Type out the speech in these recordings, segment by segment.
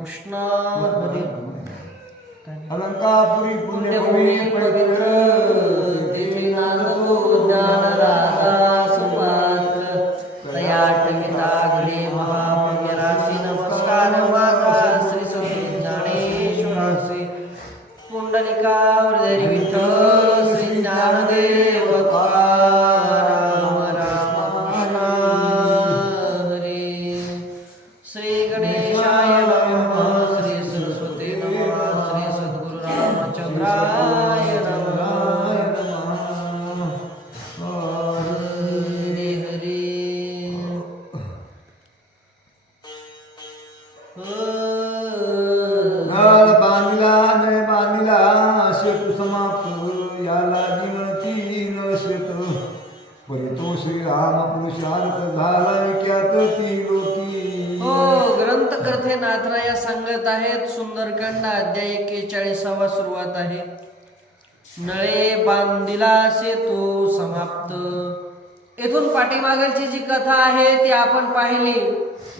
कृष्ण हरी. अलंकापुरी पुण्यभूमी पडगिर तेथे नांदतो ज्ञान राजा सुपात्र तयाटमिता घडे महापुण्यराशी नमस्कार माझा श्री स्वामी ज्ञानेश्वरासी पुंडलिका हृदय विठ्ठल श्री ज्ञानदेव राम राम हरे. श्री गणेशाय नमः. श्री सरस्वती नमः. श्री सद्गुरु रामचंद्राय नमः. हरे हरे. नळ बांधिला नळ बांधिला शेतू समाप्त याला जीवनची नळ शेत परितो श्रीराम पुरुषार्थ झाला विख्यात ती लोकी. हो, ग्रंथकर्ते नाथराया सांगत आहेत. सुंदरकांड अध्याय 41 सुरुवात आहे. नळे बांधिला सेतू समाप्त. येथून पाठीमागची जी कथा आहे ती आपण पाहिली.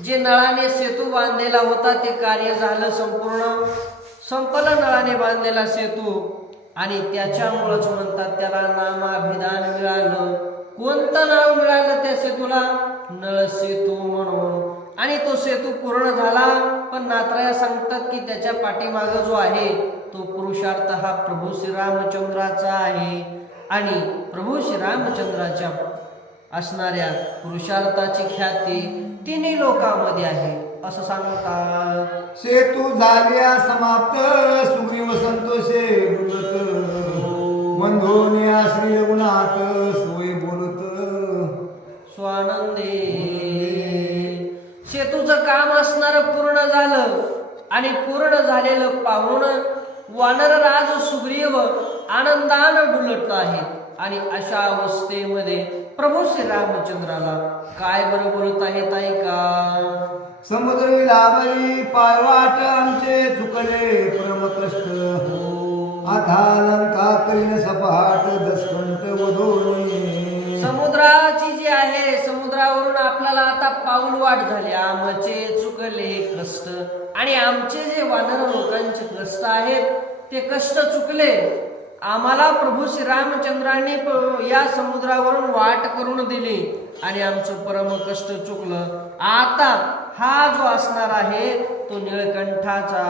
जे नळाने सेतू बांधलेला होता ते कार्य झालं, संपूर्ण संपलं नळाने बांधलेला सेतू. आणि त्याच्यामुळेच म्हणतात त्याला नामाभिधान मिळालं. कोणतं नाव मिळालं त्या सेतूला? नळ सेतू म्हणून. आणि तो सेतू पूर्ण झाला. पण नाथराया सांगतात की त्याच्या पाठीमाग जो आहे तो पुरुषार्थ हा प्रभू श्रीरामचंद्राचा आहे. आणि प्रभू श्रीरामचंद्राच्या असणाऱ्या पुरुषार्थाची ख्याती तिन्ही लोकांमध्ये आहे असं सांगतात. सेतू झाल्या समाप्त सुग्रीव संतोषे डुलत बंधोनिया श्री रघुनाथ सोय बोलत स्वानंदे. सेतूचं काम असणार पूर्ण झालं. आणि पूर्ण झालेलं पाहून वानरराज सुग्रीव आनंदानं डुलत आहे. आणि अशा अवस्थेमध्ये प्रभू श्रीरामचंद्राला काय बरं बोलत आहेत ऐका. समुद्र लाभली पायवाट आमचे चुकले परम कष्ट आता लंका करीन सपाट दसकंठ वधोनी. समुद्राची जी आहे, समुद्रावरून आपल्याला आता पाऊल वाट झाली. आमचे चुकले कष्ट. आणि आमचे जे वानर लोकांचे कष्ट आहेत ते कष्ट चुकले. आम्हाला प्रभू श्रीरामचंद्रांनी या समुद्रावरून वाट करून दिली आणि आमचं परम कष्ट चुकलं. आता हा जो असणार आहे तो निळकंठाचा,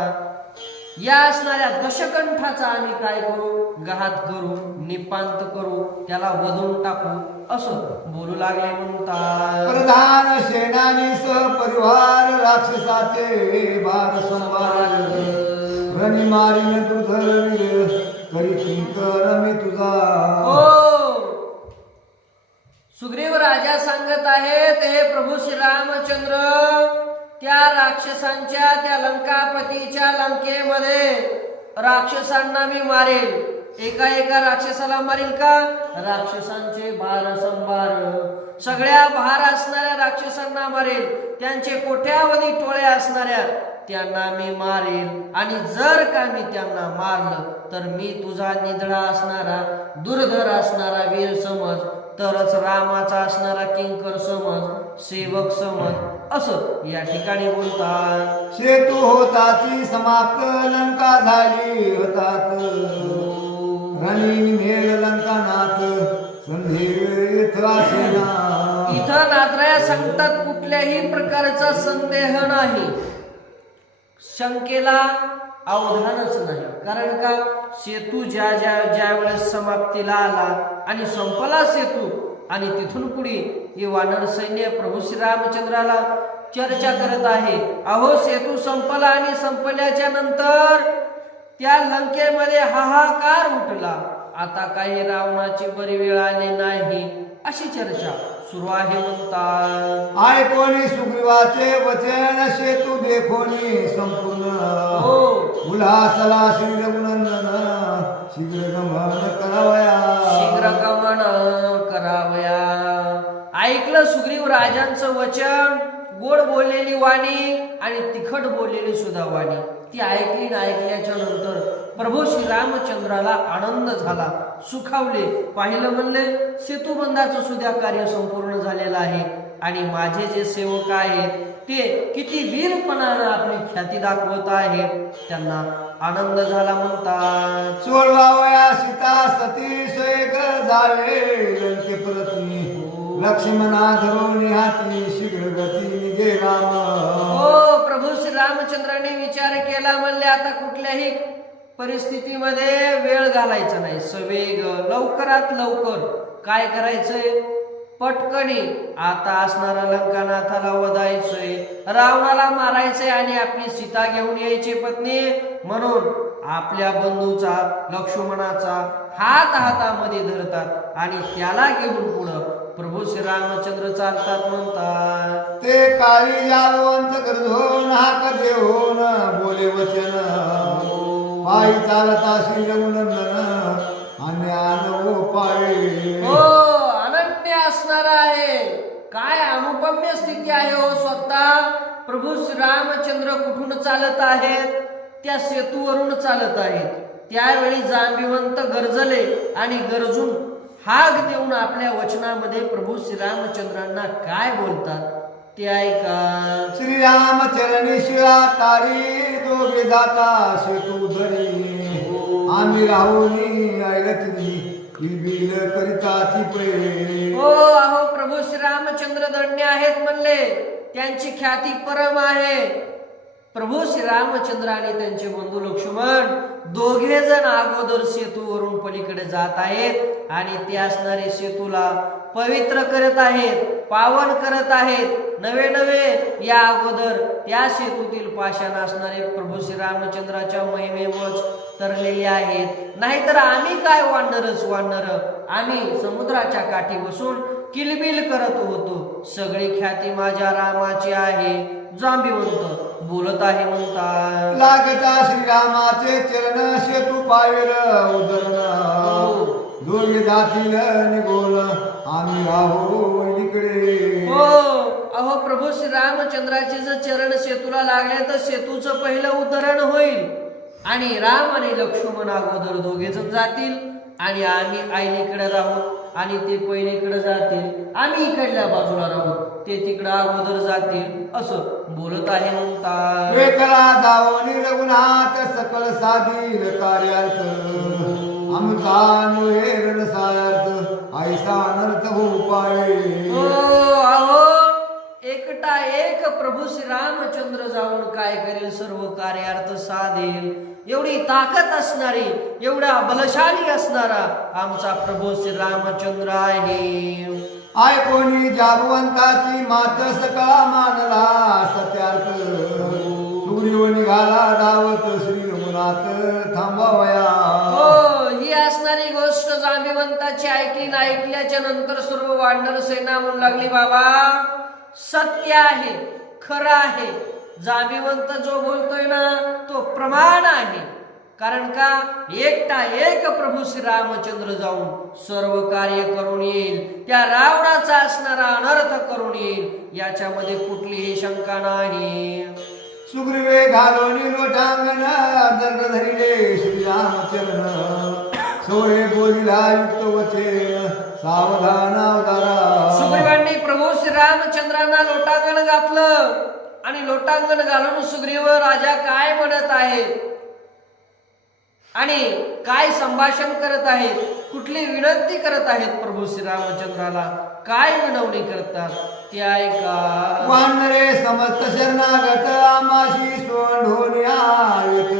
या असणाऱ्या दशकंठाचा आम्ही काय करू? घात करू, निपांत करू, त्याला वधून टाकू असं बोलू लागले म्हणतात. प्रधान सेनानी परिवार राक्षसाचे बार संवार रणी मारीन दुर्धर करी किंकर मी तुझा. हो, सुग्रीव राजा सांगत आहेत हे प्रभू श्रीरामचंद्र त्या राक्षसांच्या, त्या लंकापतीच्या लंकेमध्ये राक्षसांना मी मारेल. एका एका राक्षसाला मारील का? राक्षसांचे भार संभार, सगळ्या भार असणाऱ्या राक्षसांना मारेल. त्यांचे कोट्यावधी टोळे असणाऱ्या त्यांना मी मारेल. आणि जर का मी त्यांना मारलं तर मी तुझा निधडा असणारा, दुर्धर असणारा वीर समज, तरच रामाचा असणारा किंकर समज, सेवक समज असं या ठिकाणी बोलतात. सेतू होताची समाप्त लंका झाली होतात रणी मेळ लंकानाथ संधेर इथं नाथराया सांगतात कुठल्याही प्रकारचा संदेह नाही, शंकेला अवधानच नाही. कारण का? सेतू ज्या वेळेस समाप्तीला आला आणि संपला सेतू, आणि तिथून पुढे हे वानर सैन्य प्रभू श्रीरामचंद्राला चर्चा करत आहे. अहो, सेतू संपला आणि संपल्याच्या नंतर त्या लंकेमध्ये हाहाकार उठला. आता काही रावणाची बरी वेळ आली नाही अशी चर्चा सुरू आहे म्हणतात. ऐकोनी सुग्रीवाचे वचन सेतू देखोनी संपूर्ण उल्हासला श्री रघुनंदन शीघ्र गमन करावया. शीघ्र गमन करावया. ऐकलं सुग्रीव राजांचं वचन, गोड बोललेली वाणी आणि तिखट बोललेली सुद्धा वाणी ती ऐकली ना. ऐकल्याच्या नंतर प्रभू श्रीरामचंद्राला आनंद झाला, सुखावले. पाहिलं म्हणले सेतुबंधाचं सुद्धा कार्य संपूर्ण झालेलं आहे आणि माझे जे सेवक आहेत ते किती वीरपणानं आपली ख्याती दाखवत आहेत त्यांना आनंद झाला म्हणतात. 16व्या सीता सती सोयग जावे लंके परतनी लक्ष्मणा धरून हाती शीघ्र गती निघे राम. हो, प्रभू श्री रामचंद्राने विचार केला, म्हणले आता कुठल्याही परिस्थितीमध्ये वेळ घालायचा नाही, सवेग लवकरात लवकर काय करायचंय, पटकनी आता असणारा लंकानाथाला वधायचंय, रावणाला मारायचंय आणि आपली सीता घेऊन यायची पत्नी. म्हणून आपल्या बंधूचा लक्ष्मणाचा हात हातामध्ये धरतात आणि त्याला घेऊन पुढं प्रभू श्री रामचंद्र चालतात म्हणतात. ते काळी जालवंत गरजून हाक देऊन बोले वचन पायी चालता श्री रघुनंदन आणि आनव पायी. हो, अनन्य असणारा आहे, काय अनुपम्य स्थिती आहे हो. स्वतः प्रभू श्री रामचंद्र कुठून चालत आहेत, त्या सेतूवरून चालत आहेत. त्यावेळी जांबिवंत गरजले आणि गरजून हाक देऊन आपल्या वचनामध्ये प्रभू श्रीरामचंद्रांना काय बोलतात ते ऐका. श्रीरामचरणी शिळा तारी दोघे जाता सेतू धरी आम्ही राहुनी ऐलती बिल करिताची प्रेम. हो, अहो प्रभू श्रीरामचंद्र धन्य आहेत म्हणले, त्यांची ख्याती परम आहे. प्रभू श्रीरामचंद्र आणि त्यांचे बंधू लक्ष्मण दोघे जण अगोदर सेतूवरून पलीकडे जात आहेत आणि ते असणारे सेतूला पवित्र करत आहेत, पावन करत आहेत. नवे नवे या अगोदर त्या सेतूतील पाषाण असणारे प्रभू श्रीरामचंद्राच्या महिमेमुळेच तरलेले आहेत. नाहीतर आम्ही काय वानर आम्ही समुद्राच्या काठी बसून किलबिल करत होतो. सगळी ख्याती माझ्या रामाची आहे. जांबिवंत बोलत आहे म्हणतात. लागता श्रीरामाचे चरण सेतू पावेर उदरण दोघे जातील निघोल आम्ही राहू इकडे. हो, अहो प्रभू श्री रामचंद्राचे जर चरण सेतूला लागले तर सेतूचं पहिलं उद्धरण होईल आणि राम आणि लक्ष्मण अगोदर दोघे जण जातील आणि आम्ही आईकडे राहू आणि ते पहिलीकडे जातील, आम्ही इकडल्या बाजूला राहू, ते तिकडं अगोदर जातील, असं बोलत आहे म्हणतात. वेकला जावणी रघुनाथ सकल साधील कार्यार्थ आमचा नोहे रणसार्थ ऐसा अनर्थ हो पाळे. हो, अहो एकटा एक प्रभू श्री रामचंद्र जाऊन काय करेल, सर्व कार्यार्थ साधेल. एवढी ताकद असणारी, एवढा बलशाली असणारा आमचा प्रभू श्री रामचंद्र आहे. आय कोणी जागवंताची मात सकळा मानला सत्यार्थ सूर्य निघाला धावत श्री रघुनाथ थांबावया. हो, ही असणारी गोष्ट जांबिवंताची ऐकली ना, ऐकल्याच्या नंतर सर्व वानर सेना म्हणू लागली, बाबा सत्य आहे, खरं आहे. जांबिवंत जो बोलतोय ना तो प्रमाण आहे. कारण का, एकटा एक प्रभू श्री रामचंद्र जाऊन सर्व कार्य करून येईल, त्या रावणाचा असणारा अनर्थ करून येईल, याच्यामध्ये कुठलीही शंका नाही. सुग्रीवे घालोनी लोटांगण दर्ग धरिले श्रीरामचरण सोळे बोलिला युक्त वचन सावधान अवतारा. सुग्रीवांनी प्रभू श्री रामचंद्रांना लोटांगण घातलं आणि लोटांगण घालून सुग्रीव राजा काय म्हणत आहेत आणि काय संभाषण करत आहेत, कुठली विनंती करत आहेत, प्रभू श्री रामचंद्राला काय विनवणी करतात ते ऐका. वानरे समस्त शरणागत आमाशी सोंढोनी आवित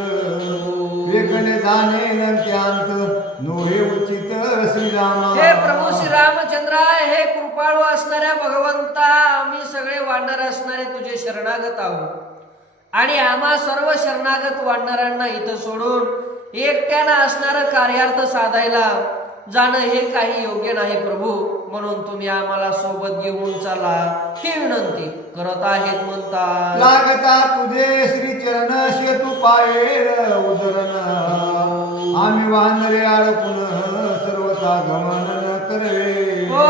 वेकले जाणे नंत्यांत नोहे उचित श्रीरामा. हे प्रभू श्री रामचंद्र, हे कृपाळू असणाऱ्या भगवंता, आम्ही सगळे वानर असणारे तुझे शरणागत आहोत आणि आम्हा सर्व शरणागत वानरांना इथं सोडून एकट्यानं असणारं कार्यार्थ साधायला जाणं हे काही योग्य नाही प्रभू. म्हणून तुम्ही आम्हाला सोबत घेऊन चला ही विनंती करत आहेत म्हणतात. लागता तुझे श्री चरण शेतू पाये उदरण आम्ही वानरे अडकून सर्वता गमन करे. हो,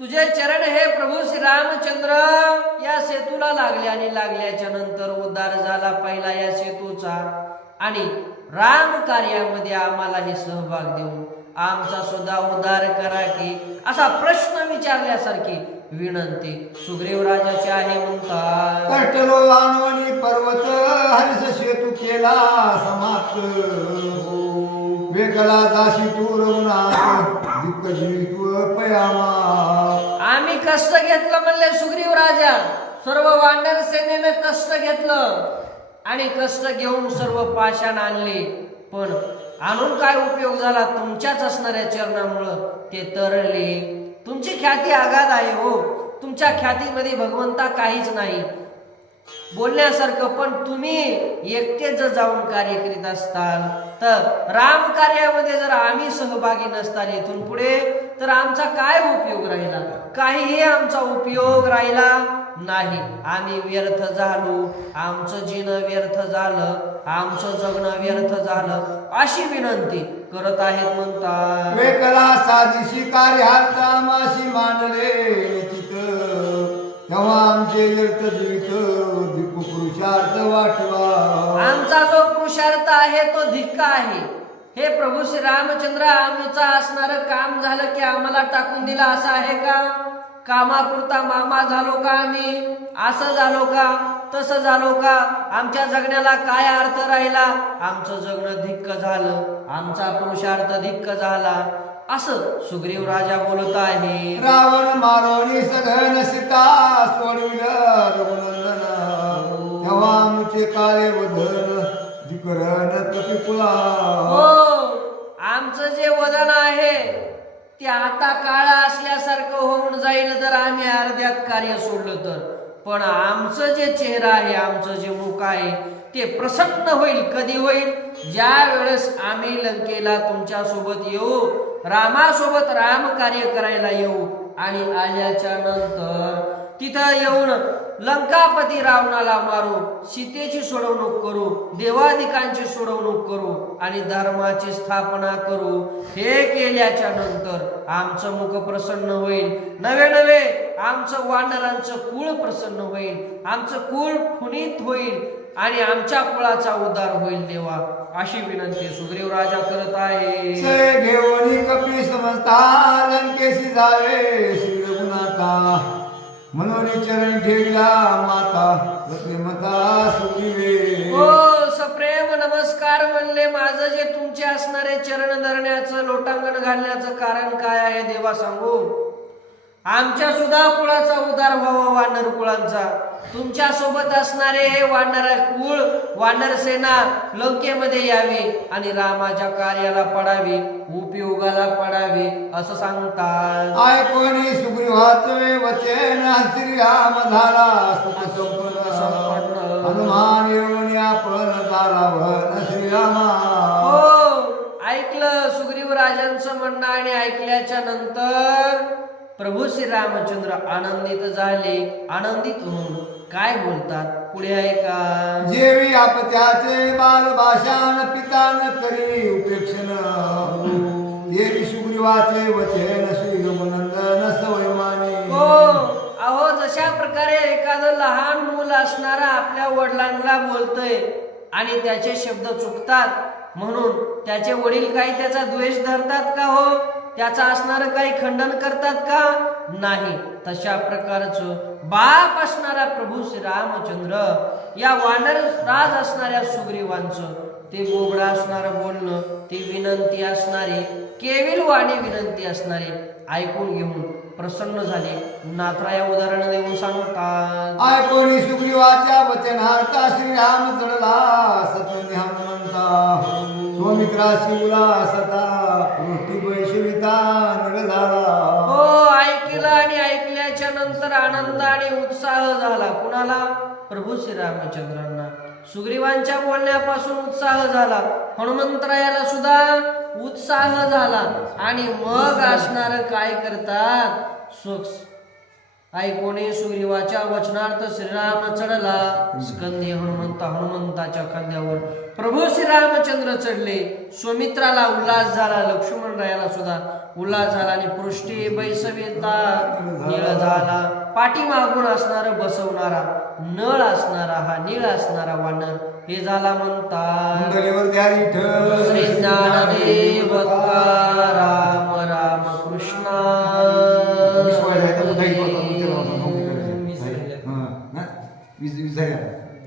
तुझे चरण हे प्रभू श्री रामचंद्र या सेतूला लागले आणि लागल्याच्या नंतर उद्धार झाला पहिला या सेतूचा आणि राम कार्यामध्ये आम्हालाही सहभाग देऊन आमचा सुद्धा उद्धार करा की, असा प्रश्न विचारल्यासारखी विनंती. सुग्रीव राजाचे आहे म्हणतात, कष्टलो आणवणी पर्वत हर्ष शेतू केला समाप्त. वेगळा दाशी तू रघुनाथ दिग्गजीत्व पयामा. आम्ही कष्ट घेतलं म्हणले सुग्रीव राजा. सर्व वानर सेनेनं कष्ट घेतलं आणि कष्ट घेऊन सर्व पाषाण आणले, पण आणून काय उपयोग झाला? तुमच्याच असणाऱ्या चरणामुळं ते तरले. तुमची ख्याती आगाध आहे हो, तुमच्या ख्यातीमध्ये भगवंता काहीच नाही बोलण्यासारखं. पण तुम्ही एकटे जर जाऊन कार्य करीत असताल तर राम कार्यामध्ये जर आम्ही सहभागी नसताल इथून पुढे, तर आमचा काय उपयोग राहिला? काहीही आमचा उपयोग राहिला नाही. आम्ही व्यर्थ झालो, आमचं जीणं व्यर्थ झालं, आमचं जगणं व्यर्थ झालं, अशी विनंती करत आहेत म्हणतात. वेगळा साधिशी कार्यार्थ माशी मानले निश्चित. तेव्हा आमचे व्यर्थ जीवित दिक्कू पुरुषार्थ वाटवा. आमचा जो पुरुषार्थ आहे तो धिक्क आहे. हे प्रभू श्री रामचंद्र, आमचा असणारं काम झालं की आम्हाला टाकून दिलं असं आहे का? कामापुरता मामा झालो का आम्ही? असं झालो का? तसं झालो का? आमच्या जगण्याला काय अर्थ राहिला? आमचं जगणं धिक्क झालं, आमचा पुरुषार्थ धिक्क झाला, असं सुग्रीव राजा बोलत आहे. रावण मारोनी सघन सीता सोडविलं रघुनंदन. तेव्हा आमचे काळे वधन जिकरण प्रतिकुला. हो, आमचं जे वदन आहे ते आता काळा असल्यासारखं होऊन जाईल जर आम्ही अर्ध्यात कार्य सोडलं तर. पण आमचं जे चेहरा आहे, आमचं जे मुख आहे ते प्रसन्न होईल. कधी होईल? ज्या वेळेस आम्ही लंकेला तुमच्या सोबत येऊ, रामासोबत राम कार्य करायला येऊ, आणि आल्याच्या नंतर तिथं येऊन लंकापती रावणाला मारू, सीतेची सोडवणूक करू, देवादिकांची सोडवणूक करू आणि धर्माची स्थापना करू. हे केल्याच्या नंतर आमचं मुख प्रसन्न होईल. नवे नवे आमचं वानरांचं कुळ प्रसन्न होईल, आमचं कुळ पुनीत होईल आणि आमच्या कुळाचा उद्धार होईल देवा, अशी विनंती सुग्रीव राजा करत आहे. सय घेऊन कपी समजता लंकेशी जावे श्री रघुनाथा. म्हणून चरण ठेवला माता प्रेमता सुग्रीवे. हो, सप्रेम नमस्कार म्हणले. माझं जे तुमचे असणारे चरण धरण्याचं, लोटांगण घालण्याचं कारण काय आहे देवा सांगू? आमच्या सुद्धा कुळाचा उद्धार व्हावा, वानर कुळांचा. तुमच्या सोबत असणारे वानर कुळ, वानर सेना लंकेमध्ये यावी आणि रामाच्या कार्याला पडावी, उपयोगाला पडावी, असं सांगतात. ऐकोनी सुग्रीवाचे वचन श्रीराम झाला सुख संपन्न. हनुमान येऊन आपण झाला वन श्रीरामा. हो, ऐकलं सुग्रीव राजांचं म्हणणं आणि ऐकल्याच्या नंतर प्रभू श्री रामचंद्र आनंदित झाले. आनंदित होऊन काय बोलतात पुढे ऐका. जेवी आपत्याचे बाल भाषान पितान करी उपेक्षण. देवी सुग्रीवाचे वचन श्री रघुनंदन सवयमाने. हो, अहो, जशा प्रकारे एखादं लहान मूल असणारा आपल्या वडिलांना बोलतय आणि त्याचे शब्द चुकतात म्हणून त्याचे वडील काही त्याचा द्वेष धरतात का? हो, त्याचा असणारं काही खंडन करतात का? नाही. तशा प्रकारचं बाप असणारा प्रभू श्री रामचंद्र या वानर राज असणाऱ्या सुग्रीवांचं ते बोबडा असणारं बोलणं, ती विनंती असणारी, केविल वाणी विनंती असणारी ऐकून घेऊन प्रसन्न झाले. नाथराया उदाहरण देऊन सांगतात. ऐकोनी सुग्रीवाच्या वचनार्था श्रीराम चढला सत्य हनुमंता. स्वमित्राशी उला सता पृथ्वी वैश्विता निळ झाला. हो, ऐकलं आणि ऐकल्याच्या नंतर आनंद आणि उत्साह झाला. कुणाला? प्रभू श्री रामचंद्रांना. सुग्रीवांच्या बोलण्यापासून उत्साह झाला, हनुमंतरायाला सुद्धा उत्साह झाला. आणि मग असणार काय करतात? ऐकोने सुग्रीवाच्या वचनार्थ श्रीराम चढला स्कंदी हनुमंता. हनुमंताच्या खांद्यावर प्रभू श्री रामचंद्र चढले. स्वमित्राला उल्हास झाला, लक्ष्मणरायाला सुद्धा उल्हास झाला आणि पृष्ठी बैसविता नीळ झाला. पाठीमागून असणारा बसवणारा नळ असणारा हा नीळ असणारा वानर हे झाला म्हणतात. श्री ज्ञानदेव राम राम कृष्ण वीस वय झाले तर उद्या नोकरी वीस करायची झाले. वीस झाले आता